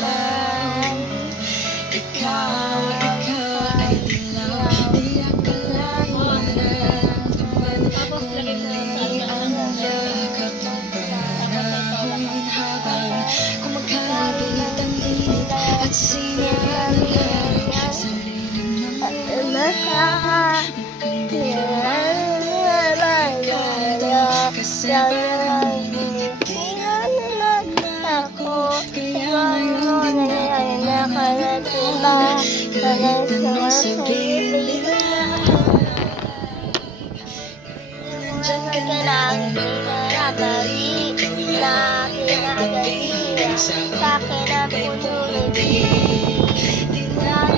man. Ikaw ay dilaw, di akalain maramdaman kung hindi ang yakap ng panahon habang kumakalat ang init at sinagalan sa lilim ng buwan. Kasama hinihingan ako, kaya ngayon ay nakalatiba kahit ang sarili na nandyan ka lang, pinarabali na pinagaling sa akin ang puno-ibig. Di na